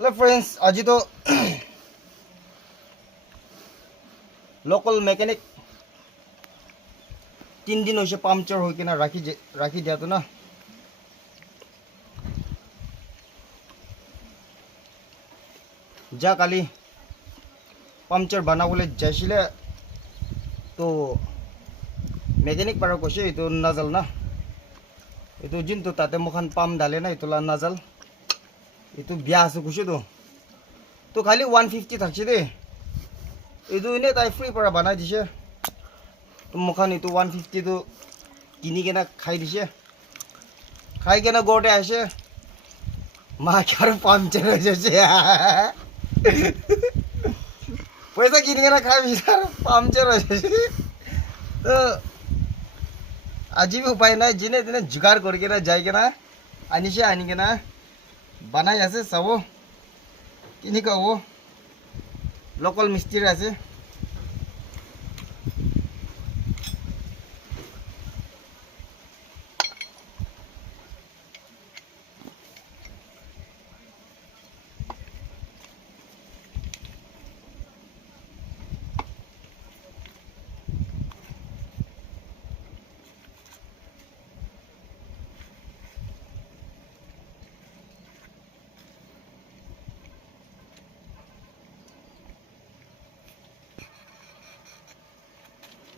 hello friends, आज तो local mechanic 3 दिन होइसे पांचर हो किना राखी दिया तो ना जा काली पांचर बनाबले जाइसिले तो मैकेनिक पारा কৈছে এইটো নাজাল না এইটো जिनটো তাতে মখান পাম্প ডালে না এইটোলা নাজাল এইটো বিয়া আছে কৈছে তো খালি 150 থাকছে দে এইটো ইনে তাই ফ্রি পারা বানাই দিছে তো মখান এইটো 150 তো কিনি কেনা খাই দিছে খাই কেনা গড়তে আসে মা কার পাঞ্চার হয়ে যাচ্ছে পয়সা কিনি কেনা খাই বিচার পাঞ্চার হয়ে যাচ্ছে তো আজি भी उपाय নাই जिने दिने जुगाड़ करके ना जाए के ना आनिसे आनी के ना बनाई আছে सबो किनी का वो लोकल मिस्त्री আছে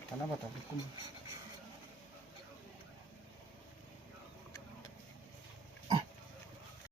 खाना बता